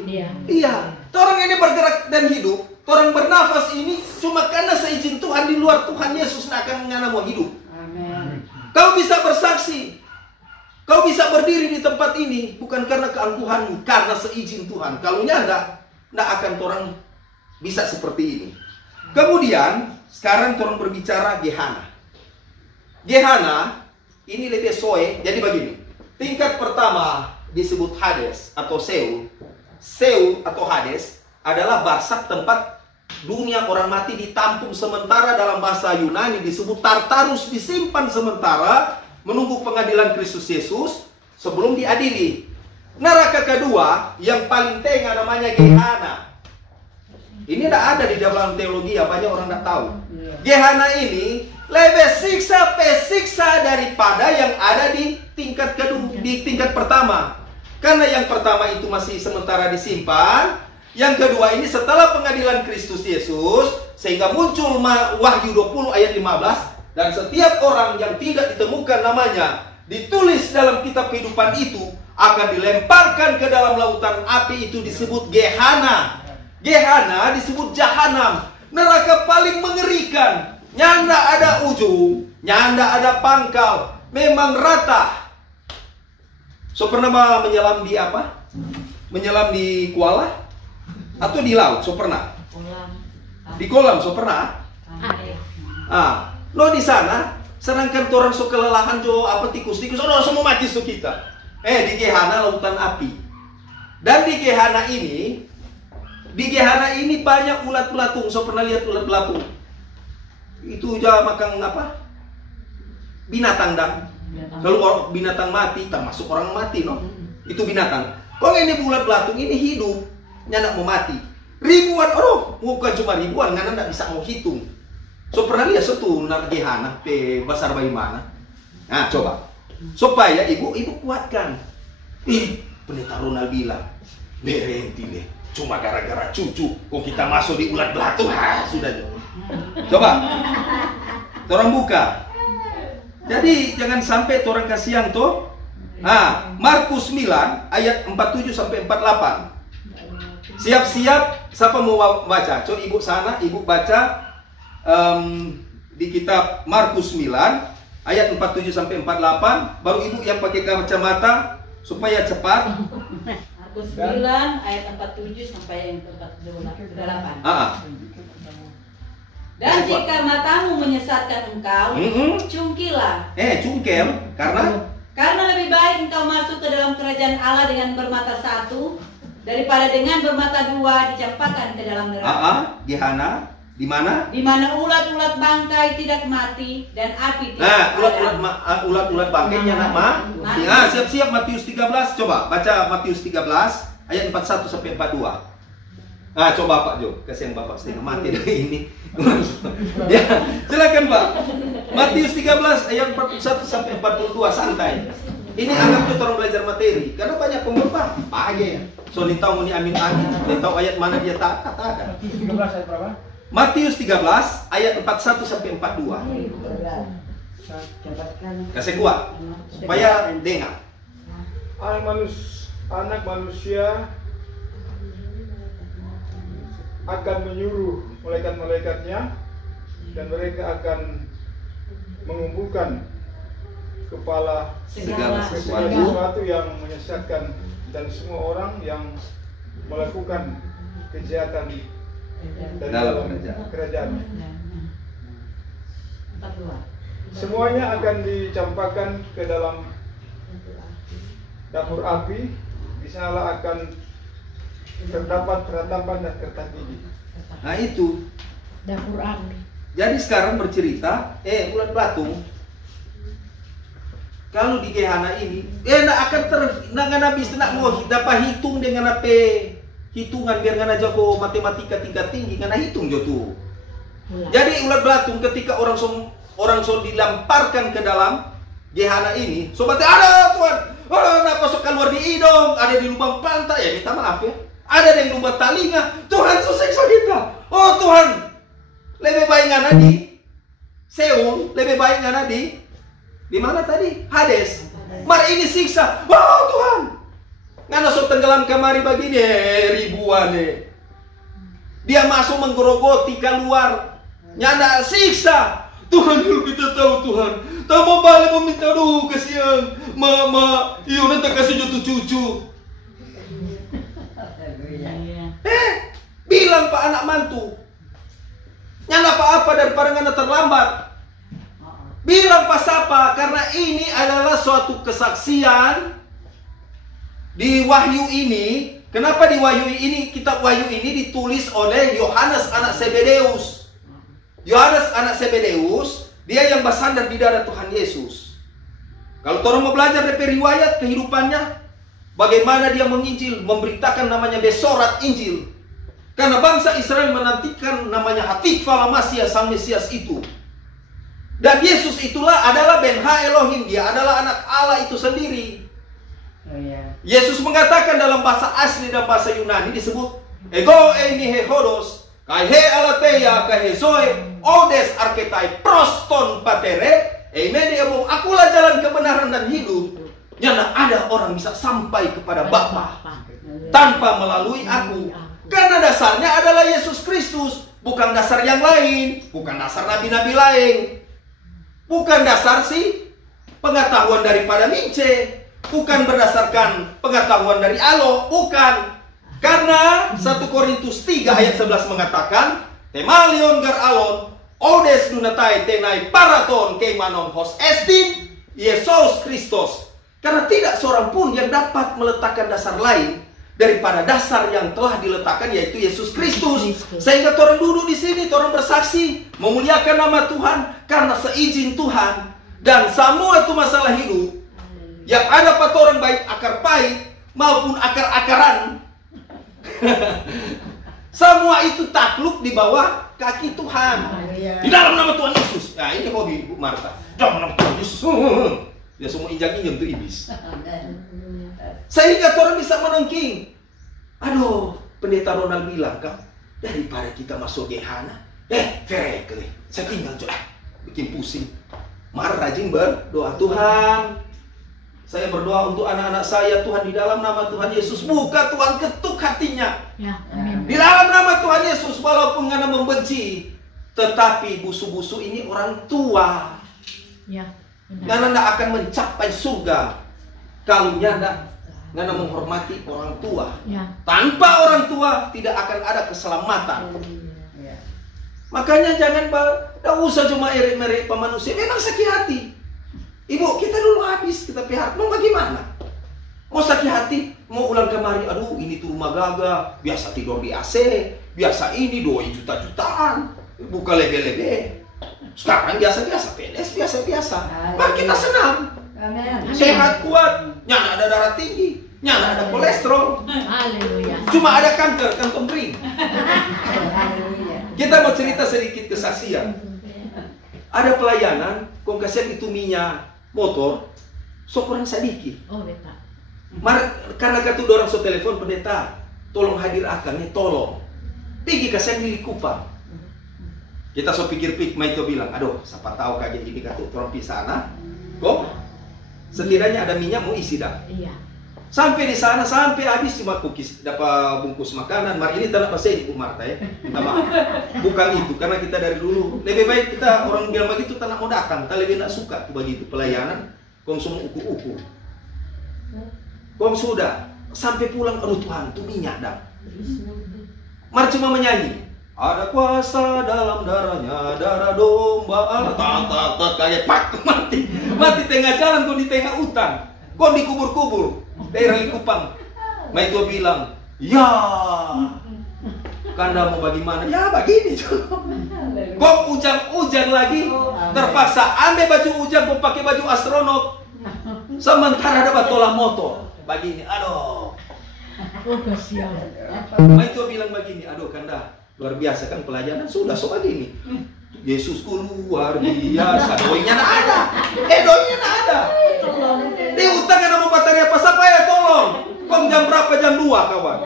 Orang ini bergerak dan hidup, orang bernafas ini cuma karena seizin Tuhan. Di luar Tuhan Yesus tidak akan mau hidup. Kau bisa bersaksi, kau bisa berdiri di tempat ini bukan karena keangkuhanmu, karena seizin Tuhan. Kalau tidak akan orang bisa seperti ini. Kemudian sekarang orang berbicara Gehenna. Gehenna ini lebih soe. Jadi begini. Tingkat pertama disebut Hades atau Seol. Seol atau Hades adalah barsat tempat dunia orang mati ditampung sementara. Dalam bahasa Yunani disebut Tartarus, disimpan sementara menunggu pengadilan Kristus Yesus sebelum diadili. Neraka kedua yang paling tengah namanya Gehenna. Ini tidak ada di dalam teologi, ya banyak orang tidak tahu. Gehenna ini lebih siksa daripada yang ada di tingkat kedua, di tingkat pertama. Karena yang pertama itu masih sementara disimpan, yang kedua ini setelah pengadilan Kristus Yesus, sehingga muncul Wahyu 20 ayat 15. Dan setiap orang yang tidak ditemukan namanya ditulis dalam kitab kehidupan itu akan dilemparkan ke dalam lautan api. Itu disebut Gehenna. Gehenna disebut Jahanam, neraka paling mengerikan. Nyanda ada ujung, nyanda ada pangkal, memang rata. So pernah menyelam di apa? Menyelam di kuala atau di laut? So pernah? Di kolam so pernah? Lo di sana, sedangkan orang so kelelahan jo apa tikus-tikus, oh semua mati so kita. Di Gehenna lautan api. Dan di Gehenna ini banyak ulat belatung. So pernah lihat ulat belatung? Itu aja makan apa? Binatang dan. Kalau binatang mati, termasuk orang mati, no? Itu binatang. Kalau ini ulat belatung ini hidup, nyanak mau mati. Ribuan, bukan cuma ribuan, karena tidak bisa mau hitung. So pernah lihat satu Gehenna besar bagaimana? Nah coba, supaya ibu kuatkan. Pendeta Ronald bilang, berhenti deh, cuma gara-gara cucu, kok kita masuk di ulat belatung, sudah. Coba, orang buka. Jadi jangan sampai orang kasihan tuh. Markus 9 ayat 47 sampai 48. Siap-siap, siapa mau baca? Coba ibu sana, ibu baca. Di kitab Markus 9 ayat 47 sampai 48. Baru ibu yang pakai kacamata supaya cepat. Markus 9 ayat 47 sampai 48. Dan jika matamu menyesatkan engkau, cungkilah. Cungkel karena lebih baik engkau masuk ke dalam kerajaan Allah dengan bermata satu daripada dengan bermata dua dicampakkan ke dalam neraka. Gehenna. Di mana? Di mana ulat-ulat bangkai tidak mati dan api tidak padam. Ulat-ulat bangkainya mati. Siap-siap Matius 13. Coba baca Matius 13 ayat 41 sampai 42. Coba Pak Jo, kasihan Bapak setengah mati dari ini. Ya, silakan Pak. Matius 13 ayat 41 sampai 42, santai. Ini anggap kita orang belajar materi, karena banyak pengembang. Apa aja ya? So, ni tahu ni amin-amin, ni tahu ayat mana dia tak ada. 13 ayat berapa? Matius 13 ayat 41 sampai 42. Kasih kuat supaya dengar. Anak manusia akan menyuruh malaikat-malaikatnya dan mereka akan mengumpulkan kepala segala sesuatu yang menyesatkan dan semua orang yang melakukan kejahatan dalam kerajaan. Semuanya akan dicampakkan ke dalam dapur api, di sana akan terdapat peratapan dan kertas gigi. Nah itu. Dapur api. Jadi sekarang bercerita, Ulat Belatung, kalau di Gehana ini, nak akan nak bisa nak mau dapat hitung dengan apa hitungan biar ngana jago matematika tingkat tinggi, ngana hitung jo tuh. Jadi ulat belatung ketika orang so dilamparkan ke dalam Gehana ini, sobatnya ada Tuhan, kenapa sok keluar di hidung, ada di lubang pantai, ya minta maaf ya, ada di lubang telinga, Tuhan susah kita. Oh Tuhan, lebih baik ngana di Seul, lebih baik ngana di mana tadi? Hades. Mari ini siksa. Wow Tuhan, ngana sok tenggelam kemari begini ribuan dia masuk menggerogoti keluar, nyanda siksa. Tuhan kalau kita tahu Tuhan, tak mau balik meminta doa kasihan, mama, iyo nanti kasih jatuh cucu. Bilang Pak anak mantu, nyanda apa-apa daripada ngana terlambat. Bilang Pak Sapa, karena ini adalah suatu kesaksian di Wahyu ini. Kenapa di Wahyu ini, kitab Wahyu ini ditulis oleh Yohanes anak Zebedeus. Yohanes anak Zebedeus, dia yang bersandar di dada Tuhan Yesus. Kalau orang mau belajar dari riwayat kehidupannya, bagaimana dia menginjil, memberitakan namanya besorat Injil. Karena bangsa Israel menantikan namanya Hatikva Masias, sang Mesias itu. Dan Yesus itulah adalah Ben-Ha Elohim, dia adalah anak Allah itu sendiri. Yesus mengatakan dalam bahasa asli dan bahasa Yunani disebut Ego eimi he hodos, kai he alateia, kai he zoe, odes arketai proston patere, emeni ebo, akulah jalan kebenaran dan hidup. Nyana ada orang bisa sampai kepada Bapa tanpa melalui aku. Karena dasarnya adalah Yesus Kristus, bukan dasar yang lain, bukan dasar nabi-nabi lain, bukan dasar si pengetahuan daripada Mince, bukan berdasarkan pengetahuan dari Allah, bukan. Karena 1 Korintus 3 ayat 11 mengatakan, Temalion gar alon, odes dunatai tenai paraton keimanon hos estin, Yesus Kristus. Karena tidak seorang pun yang dapat meletakkan dasar lain daripada dasar yang telah diletakkan, yaitu Yesus Kristus. Sehingga orang duduk di sini, orang bersaksi memuliakan nama Tuhan karena seizin Tuhan. Dan semua itu masalah hidup yang ada pada orang baik akar pahit maupun akar-akaran, semua itu takluk di bawah kaki Tuhan. Di dalam nama Tuhan Yesus. Nah ini hobi Bu Marta. Dalam nama Tuhan Yesus. Dia semua injak-injak itu iblis. Sehingga orang bisa menengking. Aduh, pendeta Ronald bilang kan, daripada kita masuk Gehana, verekle, saya tinggal bikin pusing. Mari rajin berdoa. Tuhan, saya berdoa untuk anak-anak saya, Tuhan, di dalam nama Tuhan Yesus. Buka Tuhan, ketuk hatinya. Ya, amin. Di dalam nama Tuhan Yesus, walaupun ngana membenci, tetapi busu-busu ini orang tua. Ya, Ngana tidak akan mencapai surga kalau ngana menghormati orang tua. ya. Tanpa orang tua tidak akan ada keselamatan. Makanya jangan tidak usah cuma erik-merik manusia. Memang sakit hati. Ibu, kita dulu habis kita pihak. Mau bagaimana? Mau sakit hati, mau ulang kemari. Aduh, ini tuh rumah gagah. Biasa tidur di AC. Biasa ini 2 juta-jutaan. Buka lebe-lebe. Sekarang biasa-biasa, PNS biasa-biasa. Mari kita senang. Amin. Sehat, kuat. Nyana ada darah tinggi. Nyana ada kolesterol. Haleluya. Cuma ada kanker, kantong kering. Kita mau cerita sedikit kesaksian. Ada pelayanan, kong kasihan itu minyak motor, sok kurang sedikit. Oh, beta. Karena katu orang so telepon pendeta, tolong hadir akannya, tolong. Pergi kasihan di Likupang. Kita so pikir-pikir, Maito bilang, aduh, siapa tahu kaget ini katu orang pisana. Kok? Setidaknya ada minyak mau isi dah. Iya. Sampai di sana, sampai habis cuma cookies, dapat bungkus makanan. Mari ini tanah pasai di Marta ya. Minta maaf. Bukan itu, karena kita dari dulu lebih baik kita orang bilang begitu tanah mau datang. Kita lebih nak suka tuh begitu pelayanan. Konsum uku-uku. Kong sudah sampai pulang, aduh Tuhan, tuh minyak dah. Mari cuma menyanyi. Ada kuasa dalam darahnya, darah domba Allah. Kayak pak mati tengah jalan, tuh di tengah hutan. Kau dikubur-kubur daerah Likupang. Maitua bilang, ya, Kanda mau bagaimana? Ya begini. Kok ujang-ujang lagi, terpaksa ambil baju ujang, kau pakai baju astronot. Sementara ada batolah motor. Begini, aduh. Maitua bilang begini, aduh Kanda, luar biasa kan pelajaran sudah soal ini. Yesusku luar biasa, doinya nggak ada. Doinya nggak ada. Dia utang ada mau baterai apa siapa ya tolong. Kong jam berapa? Jam 2 kawan.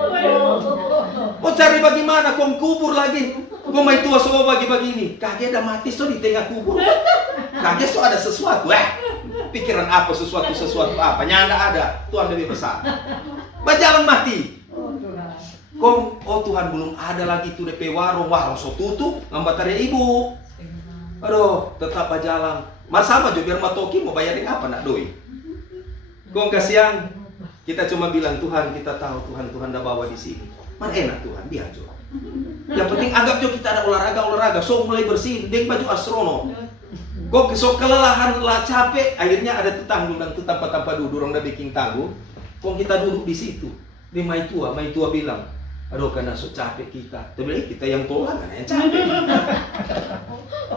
Mau cari bagaimana? Kong kubur lagi. Kong mai tua semua bagi-bagi ini. Kaget ada mati so di tengah kubur. Kaget so ada sesuatu. Pikiran apa sesuatu apa? Nyanda ada. Tuhan lebih besar. Berjalan mati. Kong, oh Tuhan belum ada lagi tuh DP warung so tutup ngambatarnya ibu. Aduh, tetap berjalan. Mas sama jo biar matoki mau bayarin apa nak doi. Kong kasihan. Kita cuma bilang Tuhan, kita tahu Tuhan dah bawa di sini. Man enak Tuhan, biar jo. Yang penting anggap jo kita ada olahraga. So mulai bersih, deng baju astronot. Kok so kelelahan lah capek, akhirnya ada tetanggu dan tanpa duduk orang dah bikin tangguh. Kong kita duduk di situ. Di Maitua bilang, aduh karena so capek kita. Tapi kita yang tolak kan yang capek.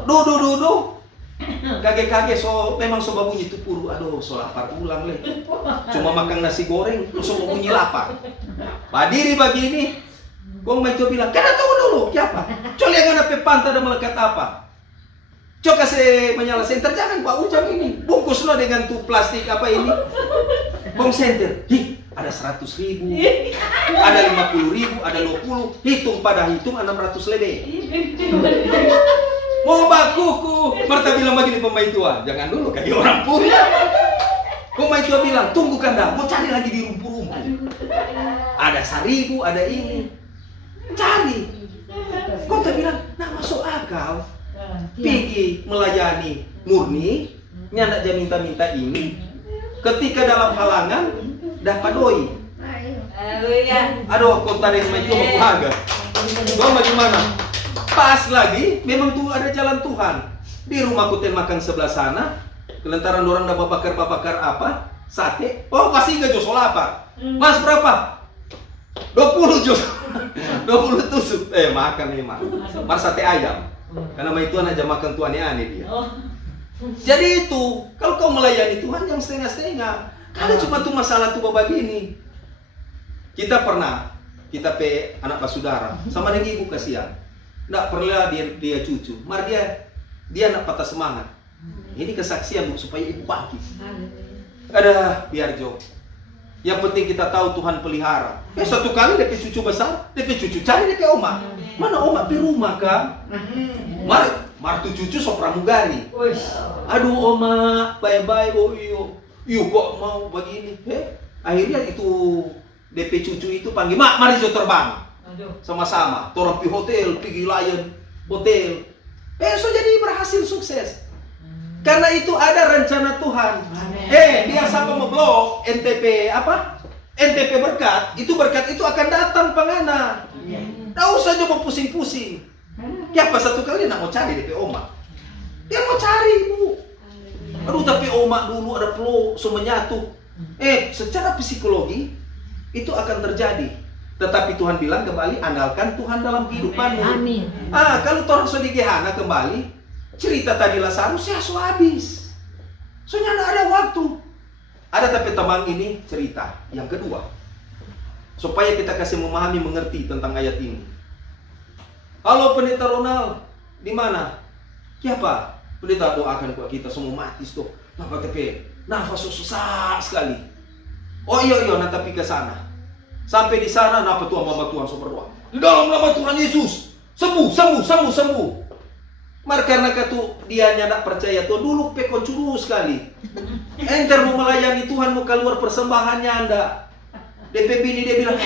Duh. Kaget so memang so bunyi itu puru. Aduh so lapar ulang le. Cuma makan nasi goreng so bunyi lapar. Badiri begini. Kong Maitua bilang, "Karena tunggu dulu, siapa? Coba lihat apa pantai ada melekat apa? Coba kasih menyala senter jangan Pak Ujang ini. Bungkus lo dengan tuh plastik apa ini? Kong senter. Ada 100.000, ada 50.000, ada 20, hitung 600 lebih. Mau bakuku, Marta bilang begini pemain tua, jangan dulu kayak orang punya. Pemain tua bilang, tunggu Kanda, mau cari lagi di rumput-rumput. Ada 1.000, ada ini, cari. Kota bilang, nah masuk akal, pergi melayani murni, nyandak jangan minta-minta ini. Ketika dalam halangan, dapat doi. Aduh, kota yang main coba harga. Kau bagaimana? Pas lagi, memang tuh ada jalan Tuhan. Di rumah kuten makan sebelah sana, kelantaran orang dah bakar apa? Sate. Oh, pasti enggak jos lapar. Mas berapa? 20 jos. 20 tusuk. Makan memang. Mas sate ayam. Karena itu aja makan tuan aneh dia. Jadi itu, kalau kau melayani Tuhan yang setengah-setengah. Kalau cuma tuh masalah tuh begini. Kita pe anak basudara sama dengan ibu kasihan. Nggak pernah dia cucu. Mar dia nak patah semangat. Ini kesaksian Bu supaya ibu bangkit. Ada biar Jo. Yang penting kita tahu Tuhan pelihara. Satu kali DP cucu besar, DP cucu cari DP oma. Mana oma di rumah kan? Mar tuh cucu so pramugari. Aduh oma, bye-bye oh iyo kok mau begini. Akhirnya itu DP cucu itu panggil, mari Jo terbang. Sama-sama, torang pi hotel, pergi Lion hotel. So jadi berhasil sukses. Karena itu ada rencana Tuhan. Dia sampai mau blog NTP apa? NTP berkat. Itu berkat itu akan datang pangana. Nggak usah coba pusing-pusing. Siapa satu kali nak mau cari DP oma. Dia mau cari Bu. Aduh tapi oma dulu ada flow so menyatu. Secara psikologi itu akan terjadi. Tetapi Tuhan bilang kembali andalkan Tuhan dalam kehidupanmu. Amin. Kalau orang so digehana kembali, cerita tadi Lazarus ya so habis. Soalnya ada waktu. Ada tapi teman ini cerita yang kedua. Supaya kita kasih memahami mengerti tentang ayat ini. Halo Pendeta Ronald, di mana? Siapa? Pendeta doakan buat kita semua mati tuh. Napa tapi nafas susah sekali. Oh iya nanti ke sana. Sampai di sana napa Tuhan mama Tuhan so berdoa. Di dalam nama Tuhan Yesus sembuh. Mar karena katu dia nyak percaya Tuhan dulu pekon curu sekali. Enter mau melayani Tuhan mau keluar persembahannya anda. DP bini dia bilang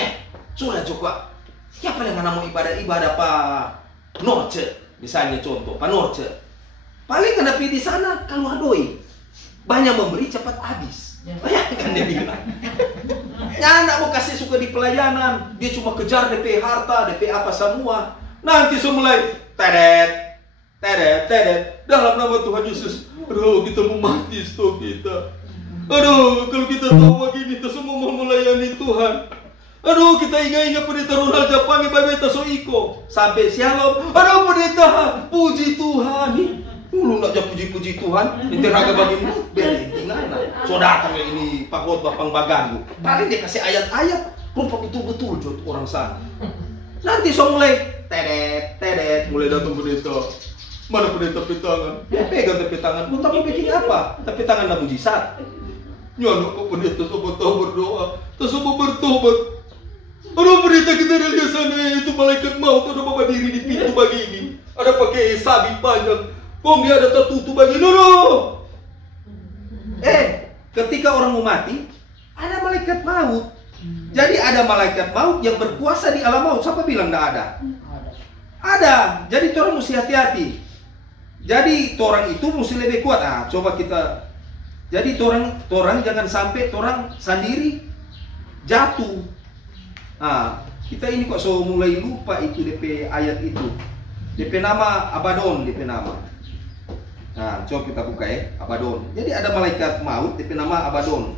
sudah coba. Siapa yang mau ibadah Pak Norce misalnya contoh Pak Norce. Paling kena di sana keluar doi. Banyak memberi cepat habis. Bayangkan dia bilang. Anak mau kasih suka di pelayanan, dia cuma kejar DP harta, DP apa semua. Nanti mulai teret. Dalam nama Tuhan Yesus, aduh kita mau mati stok kita. Aduh, kalau kita tahu begini, kita semua mau melayani Tuhan. Aduh, kita ingat-ingat pendeta Ronald Japangi babeta so iko. Sampai shalom. Aduh, pendeta, puji Tuhan. Lu nak puji-puji Tuhan. Nanti raga bagimu, berentingan. So datang ini Pak Khotbah Pangbagangu. Paling dia kasih ayat-ayat. Rumput betul-betul jod orang sana. Nanti so mulai tedet, mulai datang pendeta. Mana pendeta tepi tangan? Dia pegang tepi tangan. Lu tapi bikin apa? Tepi tangan nak mujizat. Nyonok kok pendeta sobat tahu berdoa, tak sobat bertobat. Aduh pendeta kita lihat sana itu malaikat maut ada bawa diri di pintu begini. Ada pakai sabit panjang. Kok dia ada tertutup begini? No. Ketika orang mau mati, ada malaikat maut. Jadi ada malaikat maut yang berkuasa di alam maut. Siapa bilang tidak ada? Ada. Jadi orang mesti hati-hati. Jadi orang itu mesti lebih kuat. Coba kita. Jadi orang jangan sampai orang sendiri jatuh. Kita ini kok so mulai lupa itu DP ayat itu. DP nama Abaddon, DP nama. Coba kita buka ya, Abaddon. Jadi ada malaikat maut, DP nama Abaddon.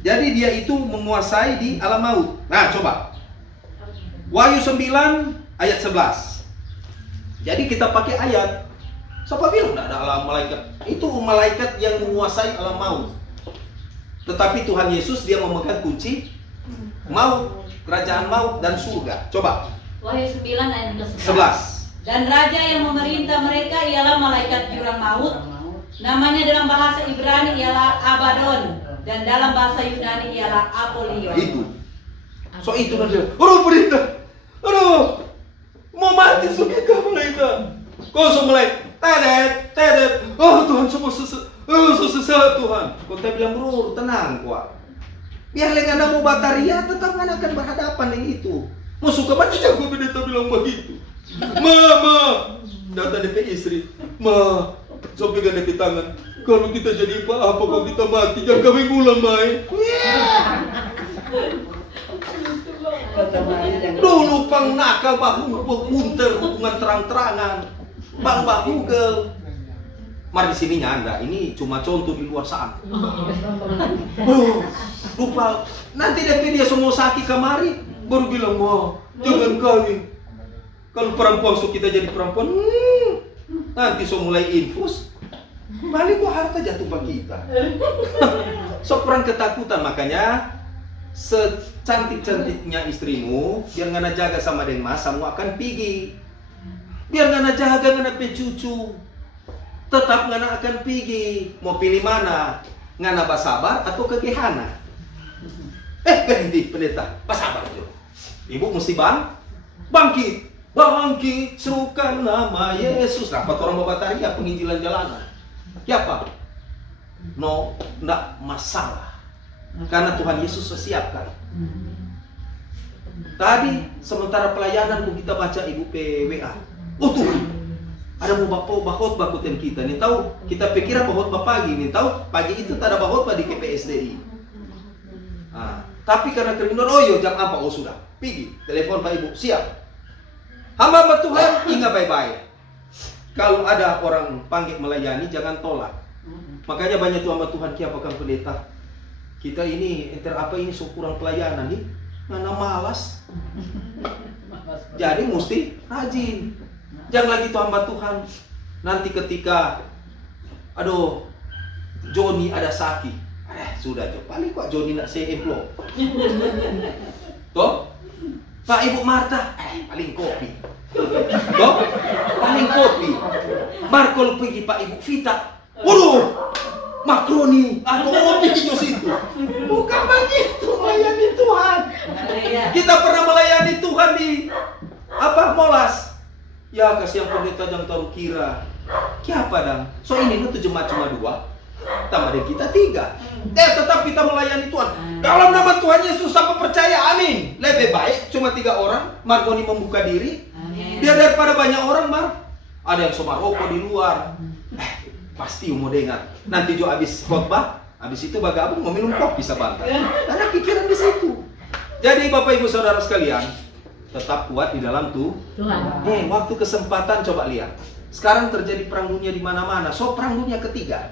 Jadi dia itu menguasai di alam maut. Coba. Wahyu 9 ayat 11. Jadi kita pakai ayat. Siapa bilang tidak ada alam malaikat? Itu malaikat yang menguasai alam maut. Tetapi Tuhan Yesus dia memegang kunci maut, kerajaan maut dan surga. Coba. Wahyu 9 ayat 11. Dan raja yang memerintah mereka ialah malaikat jurang maut. Namanya dalam bahasa Ibrani ialah Abaddon dan dalam bahasa Yunani ialah Apollyon. Itu. So itu dia. Aduh perintah. Aduh. Mau mati suka malaikat. Kau so mulai tedet. Oh Tuhan semua sesat Tuhan. Kau tak bilang bro, tenang kuat. Biar lengana mau bataria tetap mana akan berhadapan dengan itu. Mau suka baca jago pendeta bilang begitu. Ma, datang DP istri. Ma, so pegang DP tangan. Kalau kita jadi apa kalau kita mati, jangan kami ngulang main. Dulu pang nakal bahu punter hubungan terang-terangan. Bang Google. Mari di sininya Anda, ini cuma contoh di luar sana. Lupa, nanti dia semua sakit kemari, baru bilang, wah, jangan kawin. Kalau perempuan so kita jadi perempuan, nanti so mulai infus, balik kok harta jatuh bagi kita. So kurang ketakutan, makanya secantik-cantiknya istrimu, biar ngana jaga sama den mas, kamu akan pergi. Biar ngana jaga ngana cucu. Tetap ngana akan pergi. Mau pilih mana? Ngana basabar atau kegehana? Berhenti pendeta. Basabar jo. Ibu mesti bangkit. Bangkit, serukan nama Yesus. Rapat orang babataria penginjilan jalanan. Siapa? No, enggak masalah. Karena Tuhan Yesus siapkan. Tadi sementara pelayanan kita baca ibu PWA. Oh Tuhan. Ada mau khotbah kuten kita nih tahu kita pikir apa khotbah pagi nih tahu pagi itu tak ada khotbah di KPSDI. Tapi karena kerinduan jam apa sudah pergi telepon Pak Ibu siap. Hamba Tuhan ingat baik-baik. Kalau ada orang panggil melayani jangan tolak. Makanya banyak tuh hamba Tuhan kiapakan pendeta. Kita ini apa ini so kurang pelayanan nih mana malas. Jadi mesti rajin. Jangan lagi tuh hamba Tuhan. Nanti ketika Joni ada sakit. Sudah Jo. Paling kok Joni nak saya emplo. Toh? Pak Ibu Marta, paling kopi. Toh? Paling kopi. Marco pergi Pak Ibu Vita. Waduh. Makroni atau kopi di situ. Bukan begitu melayani Tuhan. Kita pernah melayani Tuhan di Molas. Ya kasihan pendeta jangan taruh kira. Siapa dong? So ini tuh jemaat cuma 2. Tambah dari kita 3. Tetap kita melayani Tuhan. Dalam nama Tuhan Yesus sampai percaya, amin. Lebih baik cuma 3 orang. Margoni membuka diri. Biar daripada banyak orang, ada yang somar rokok di luar. Pasti mau dengar. Nanti Jo habis khotbah, habis itu bagabung mau minum kopi sebentar. Ada pikiran di situ. Jadi Bapak Ibu Saudara sekalian, tetap kuat di dalam Tuhan. Waktu kesempatan coba lihat. Sekarang terjadi perang dunia di mana-mana. So perang dunia ketiga.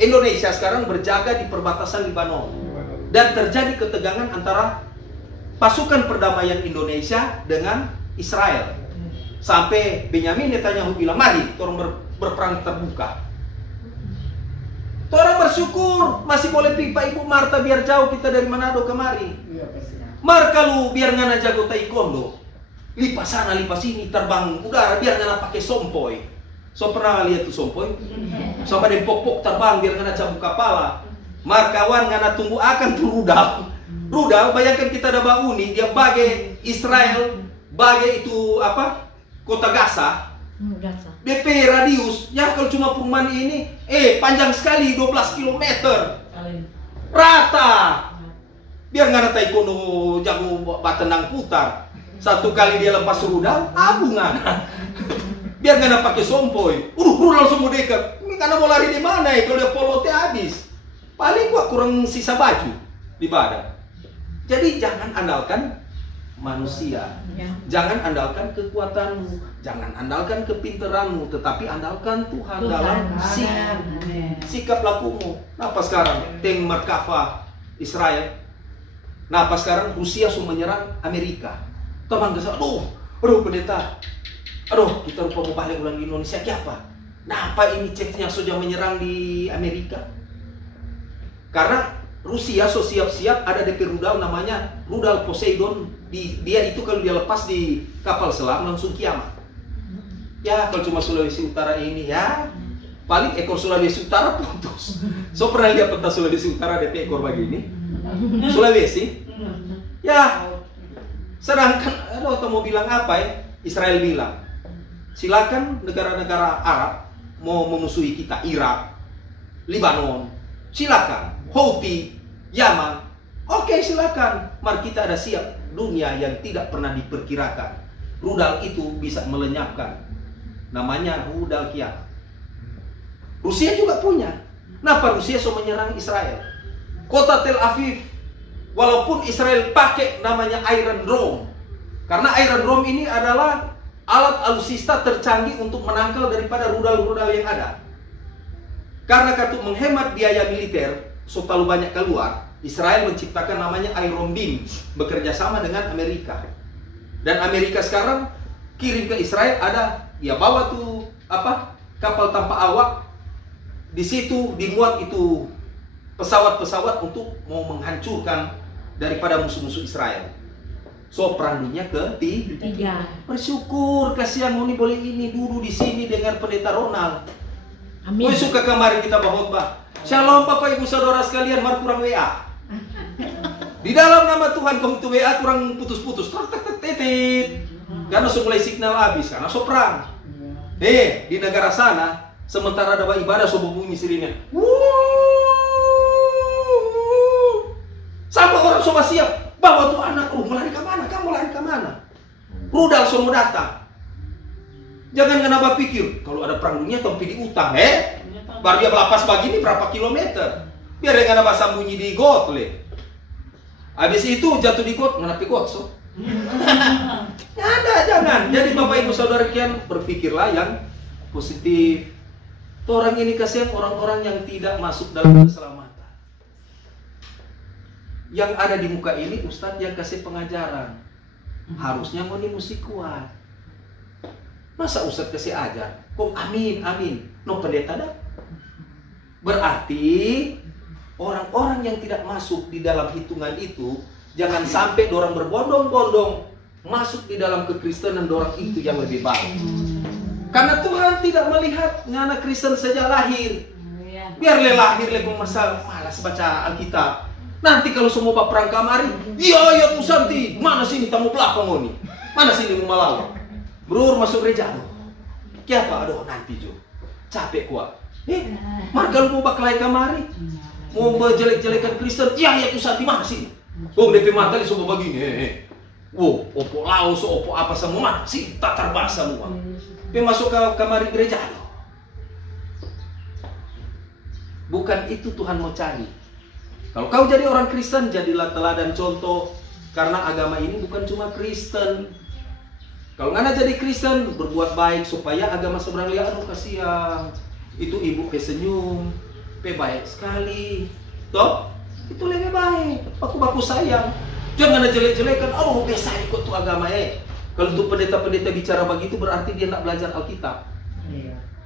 Indonesia sekarang berjaga di perbatasan Lebanon. Dan terjadi ketegangan antara pasukan perdamaian Indonesia dengan Israel. Sampai Benyamin Netanyahu bilang, mari orang berperang terbuka. Orang bersyukur masih boleh pipa Ibu Marta biar jauh kita dari Manado kemari. Mar kalau biar ngana jago taekwondo, lipas sana lipas sini terbang udara biar ngana pakai sompoi. So pernah lihat tuh sompoi? Sama ada pok-pok terbang biar ngana cabut kepala. Mar kawan ngana tunggu akan tuh rudal. Rudal bayangkan kita ada bauni dia bagai Israel, bagai itu apa? Kota Gaza. BP radius, ya kalau cuma perumahan ini, panjang sekali 12 km. Rata. Biar nggak ada taekwondo jago batendang putar. Satu kali dia lepas rudal, abu nggak. Biar nggak ada pakai sompoi. Rudal semua dekat. Ini karena mau lari di mana ya? Kalau dia polote habis. Paling gua kurang sisa baju di badan. Jadi jangan andalkan manusia. Jangan andalkan kekuatanmu, jangan andalkan kepintaranmu, tetapi andalkan Tuhan dalam sikap lakumu. Napa sekarang Teng Merkava Israel? Napa sekarang Rusia sudah menyerang Amerika? Teman kesal, aduh pendeta, aduh kita lupa mau balik ulang di Indonesia, apa? Napa ini ceknya sudah menyerang di Amerika? Karena Rusia so siap-siap ada DP rudal namanya rudal Poseidon. Dia itu kalau dia lepas di kapal selam langsung kiamat. Ya kalau cuma Sulawesi Utara ini ya paling ekor Sulawesi Utara putus. So pernah lihat peta Sulawesi Utara DP ekor begini? Sulawesi? Ya. Sedangkan aduh mau bilang apa ya? Israel bilang silakan negara-negara Arab mau memusuhi kita, Irak, Lebanon, silakan. Houthi, Yaman, oke silakan. Mari kita ada siap. Dunia yang tidak pernah diperkirakan, rudal itu bisa melenyapkan. Namanya rudal kiamat. Rusia juga punya. Kenapa Rusia so menyerang Israel? Kota Tel Aviv, walaupun Israel pakai namanya Iron Dome, karena Iron Dome ini adalah alat alutsista tercanggih untuk menangkal daripada rudal-rudal yang ada. Karena untuk menghemat biaya militer so terlalu banyak keluar, Israel menciptakan namanya Iron Beam, bekerja sama dengan Amerika. Dan Amerika sekarang kirim ke Israel ada, ya bawa tuh apa kapal tanpa awak, di situ dimuat itu pesawat-pesawat untuk mau menghancurkan daripada musuh-musuh Israel. So perang dunia ketiga. Bersyukur kasihan Moni boleh ini dulu di sini dengar pendeta Ronald. Amin. Gue suka kemarin kita bahotbah. Shalom Bapak Ibu Saudara sekalian, mari kurang WA. Di dalam nama Tuhan kau itu WA kurang putus-putus. Titit. Karena so mulai signal habis, karena so perang. Di negara sana sementara ada ibadah so bunyi sirine. Sampai orang so siap, bawa tuh anak lu, mau lari ke mana? Kamu lari ke mana? Rudal so mau datang. Jangan kenapa pikir kalau ada perang dunia tompi di utang, baru dia belapas pagi ini berapa kilometer? Biar dia nggak ada sembunyi di got le. Habis itu jatuh di got, menapi got so. Ada jangan. Jadi Bapak Ibu Saudara kian berpikirlah yang positif. Orang ini kasihan orang-orang yang tidak masuk dalam keselamatan. Yang ada di muka ini Ustadz yang kasih pengajaran. Harusnya mau mesti kuat. Masa Ustadz kasih ajar? Kok amin, amin. No pendeta dah. Berarti orang-orang yang tidak masuk di dalam hitungan itu, jangan sampai dorang berbondong-bondong masuk di dalam kekristenan dorang itu yang lebih baik. Karena Tuhan tidak melihat anak Kristen sejak lahir. Biar lahir masalah malas baca Alkitab. Nanti kalau semua perang kamari, iya tuh Santi, mana sini tamu belakang ini? Mana sini mau malau? Brur masuk gereja aduh. Kiapa aduh nanti jo. Capek kuat. Mar kalau mau baklai kamari, mau jelek-jelekan Kristen, iya tuh Santi mana sini? Oh DP mata li semua begini. Wow, opo laos, opo apa semua sih tatar bahasa semua. Tapi masuk ke kamari gereja aduh. Bukan itu Tuhan mau cari. Kalau kau jadi orang Kristen, jadilah teladan contoh. Karena agama ini bukan cuma Kristen. Kalau ngana jadi Kristen, berbuat baik supaya agama seberang lihat, aduh kasihan. Itu ibu pesenyum. baik sekali. Toh, itu lebih baik. Baku-baku sayang. Jangan jelek-jelekan, oh biasa ikut tuh agama Kalau tuh pendeta-pendeta bicara begitu berarti dia nak belajar Alkitab.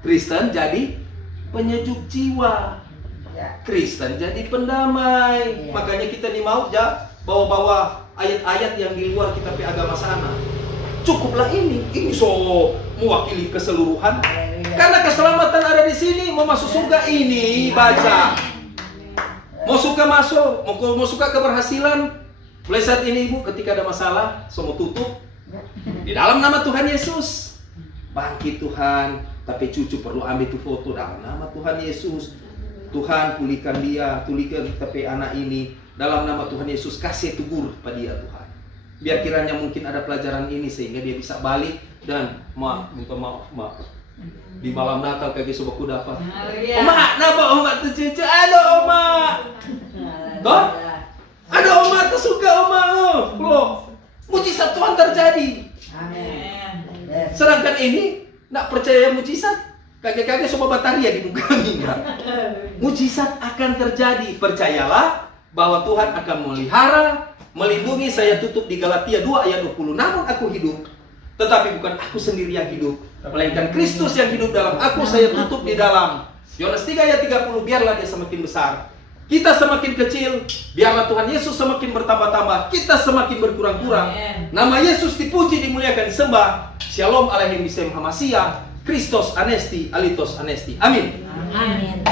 Kristen jadi penyejuk jiwa. Kristen jadi pendamai. Makanya kita nih mau bawa-bawa ayat-ayat yang di luar kita agama sana. Cukuplah ini so mewakili keseluruhan. Karena keselamatan ada di sini. Mau masuk surga ini baca. Mau suka masuk, mau suka keberhasilan. Mulai saat ini ibu, ketika ada masalah, semua tutup di dalam nama Tuhan Yesus. Bangkit Tuhan, tapi cucu perlu ambil tuh foto dalam nama Tuhan Yesus. Tuhan pulihkan dia, pulihkan tapi anak ini dalam nama Tuhan Yesus. Kasih tegur pada dia Tuhan. Biar kiranya mungkin ada pelajaran ini sehingga dia bisa balik dan minta maaf. Di malam Natal kayak sobaku dapat. Oma, napa oma tuh cucu? Aduh oma. Toh? Ada oma tuh suka oma. Loh, mujizat Tuhan terjadi. Amin. Sedangkan ini nak percaya mujizat, kakek-kakek semua bataria di muka enggak. Mujizat akan terjadi. Percayalah bahwa Tuhan akan memelihara, melindungi. Saya tutup di Galatia 2 ayat 20. Namun aku hidup, tetapi bukan aku sendiri yang hidup, melainkan Kristus yang hidup dalam aku. Saya tutup di dalam Yohanes 3 ayat 30. Biarlah dia semakin besar, kita semakin kecil. Biarlah Tuhan Yesus semakin bertambah-tambah, kita semakin berkurang-kurang. Nama Yesus dipuji, dimuliakan, disembah. Shalom Aleichem Bisem Hamasiah. Christos Anesti, Alitos Anesti. Amin. Amin.